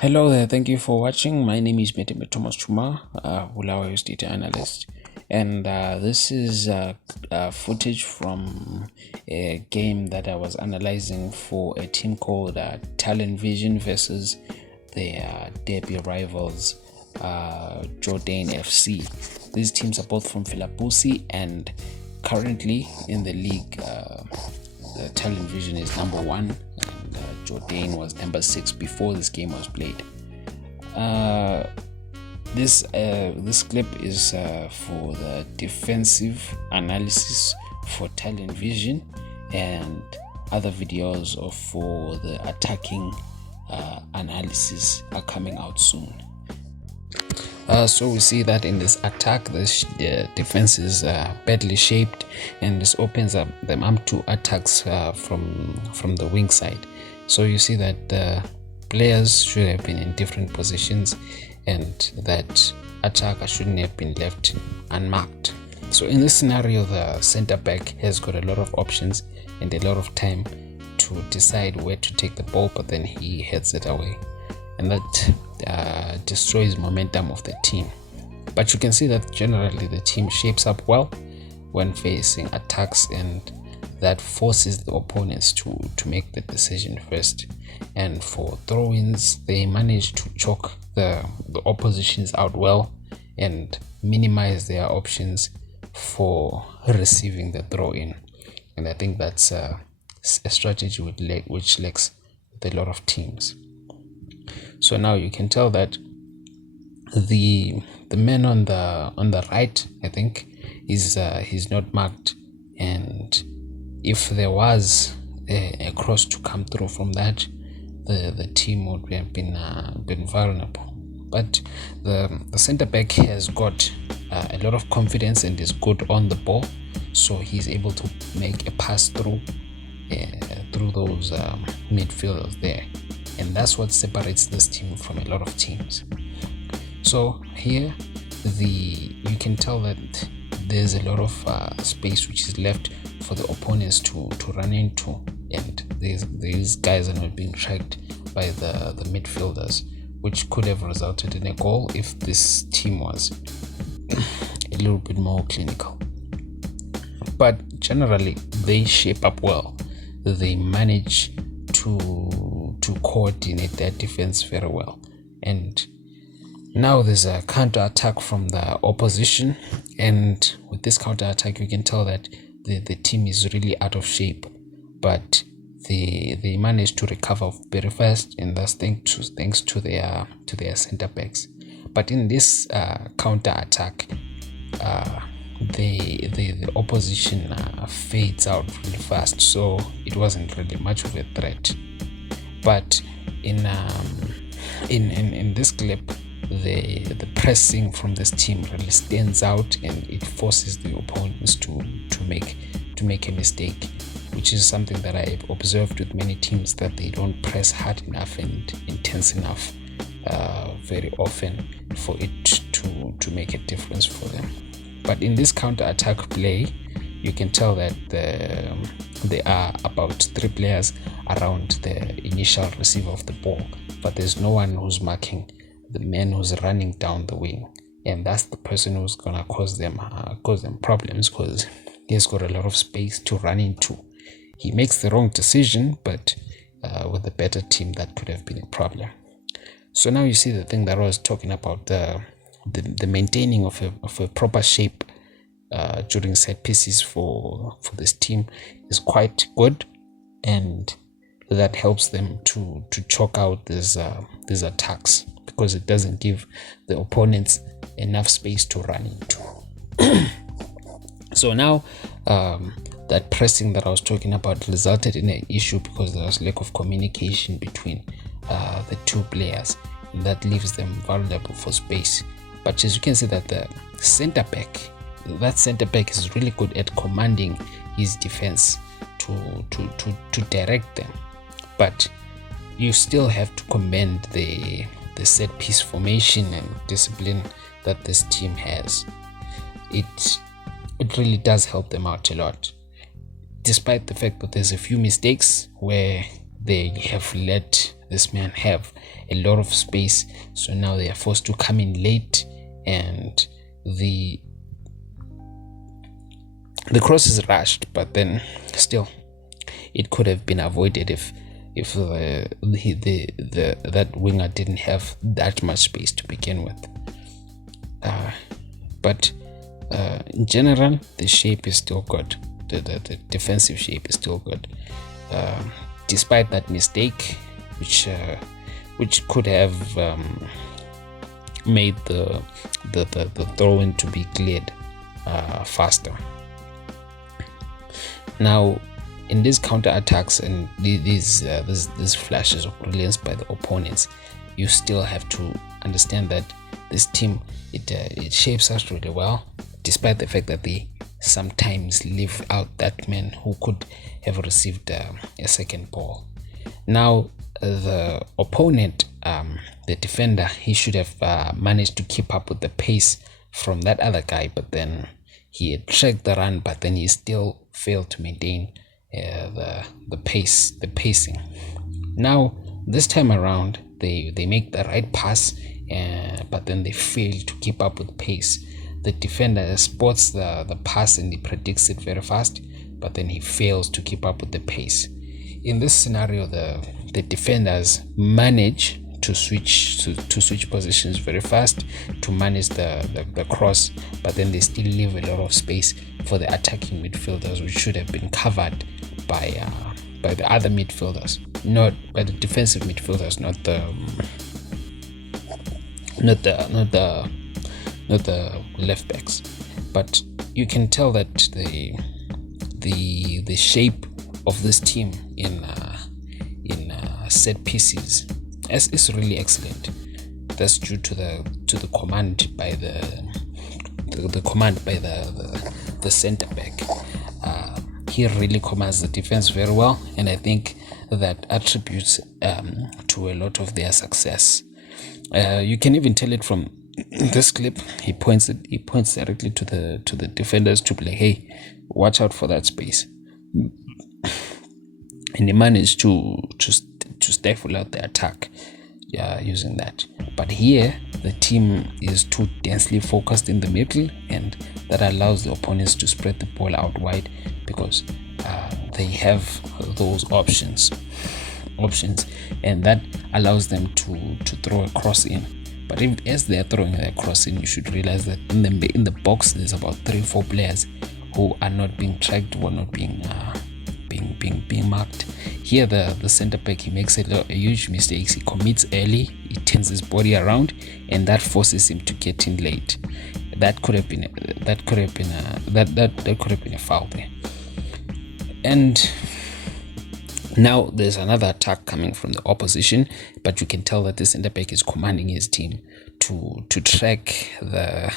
Hello there, thank you for watching. My name is Meteme Thomas Chuma, Bulawayo's data analyst, and this is footage from a game that I was analyzing for a team called Talen Vision versus their derby rivals Jordain FC. These teams are both from Philabusi, and currently in the league, the Talen Vision is number 1 and Jordain was number 6 before this game was played. This clip is for the defensive analysis for Talen Vision, and other videos for the attacking analysis are coming out soon. So we see that in this attack, the defense is badly shaped, and this opens up them up to attacks from the wing side. So you see that the players should have been in different positions, and that attacker shouldn't have been left unmarked. So in this scenario, the center back has got a lot of options and a lot of time to decide where to take the ball, but then he heads it away, and that destroys momentum of the team. But you can see that generally the team shapes up well when facing attacks, and that forces the opponents to make the decision first. And for throw-ins, they manage to choke the oppositions out well and minimize their options for receiving the throw-in. And I think that's a strategy which lacks with a lot of teams. So now you can tell that the man on the right, I think, is he's not marked, and if there was a cross to come through from that, the team would have been vulnerable. But the center back has got a lot of confidence and is good on the ball, so he's able to make a pass through those midfielders there. And that's what separates this team from a lot of teams. So here, you can tell that there's a lot of space which is left for the opponents to run into, and these guys are not being tracked by the midfielders, which could have resulted in a goal if this team was a little bit more clinical. But generally, they shape up well. They manage to coordinate their defense very well, and now there's a counter attack from the opposition, and with this counter attack you can tell that the team is really out of shape, but they manage to recover very fast, and that's thanks to their center backs. But in this counter attack, the opposition fades out really fast, so it wasn't really much of a threat. But in this clip, the pressing from this team really stands out, and it forces the opponents to make a mistake, which is something that I've observed with many teams, that they don't press hard enough and intense enough very often for it to make a difference for them. But in this counter-attack play, you can tell that there are about 3 players around the initial receiver of the ball, but there's no one who's marking the man who's running down the wing, and that's the person who's gonna cause them problems, because he's got a lot of space to run into. He makes the wrong decision, but with a better team that could have been a problem. So now you see the thing that I was talking about, the maintaining of a proper shape during set pieces for this team is quite good, and that helps them to choke out these attacks, because it doesn't give the opponents enough space to run into. So now that pressing that I was talking about resulted in an issue because there was lack of communication between the 2 players, and that leaves them vulnerable for space. But as you can see that the center back is really good at commanding his defense to direct them. But you still have to commend the set piece formation and discipline that this team has. It really does help them out a lot, despite the fact that there's a few mistakes where they have let this man have a lot of space, so now they are forced to come in late, and the cross is rushed, but then still it could have been avoided if that winger didn't have that much space to begin with. But in general, the shape is still good. The defensive shape is still good, despite that mistake, which could have made the throw-in to be cleared faster. Now, in these counter-attacks and these flashes of brilliance by the opponents, you still have to understand that this team, it shapes us really well, despite the fact that they sometimes leave out that man who could have received a second ball. Now, the opponent, the defender, he should have managed to keep up with the pace from that other guy, but then he had tracked the run, but then he still failed to maintain the pacing. Now, this time around, they make the right pass, but then they fail to keep up with pace. The defender spots the pass and he predicts it very fast, but then he fails to keep up with the pace. In this scenario, the defenders manage to switch positions very fast to manage the cross, but then they still leave a lot of space for the attacking midfielders, which should have been covered by the other midfielders, not by the defensive midfielders, not the left backs. But you can tell that the shape of this team in set pieces is really excellent. That's due to the command by the center back. He really commands the defense very well, and I think that attributes to a lot of their success. You can even tell it from this clip. He points directly to the defenders to be like, hey, watch out for that space, and he managed to stifle out the attack using that. But here the team is too densely focused in the middle, and that allows the opponents to spread the ball out wide because they have those options, and that allows them to throw a cross in. But as they're throwing their cross in, you should realize that in the box there's about 3-4 players who are not being tracked or not being marked. Here the center back, he makes a huge mistakes. He commits early, he turns his body around, and that forces him to get in late. That could have been a foul there. And now there's another attack coming from the opposition, but you can tell that the center back is commanding his team to track the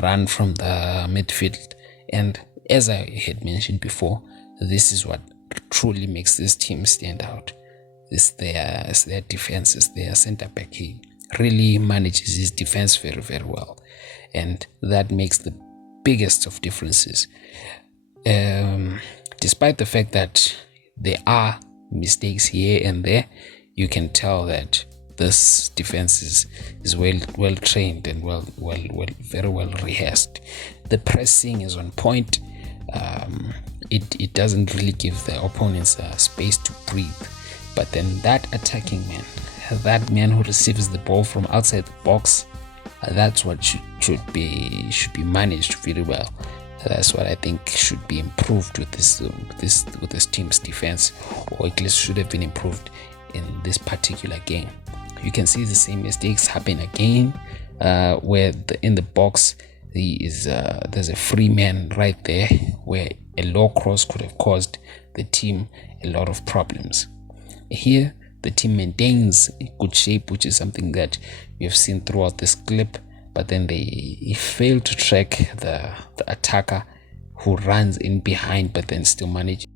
run from the midfield. And as I had mentioned before, this is what truly makes this team stand out. It's their defense, it's their center back. He really manages his defense very, very well, and that makes the biggest of differences. Despite the fact that there are mistakes here and there, you can tell that this defense is well trained and very well rehearsed. The pressing is on point. It doesn't really give the opponents space to breathe. But then that attacking man, that man who receives the ball from outside the box, that's what should be managed really well. That's what I think should be improved with this team's defense, or at least should have been improved in this particular game. You can see the same mistakes happen again, where in the box there's a free man right there, where a low cross could have caused the team a lot of problems. Here the team maintains good shape, which is something that we have seen throughout this clip, but then they fail to track the attacker who runs in behind, but then still manage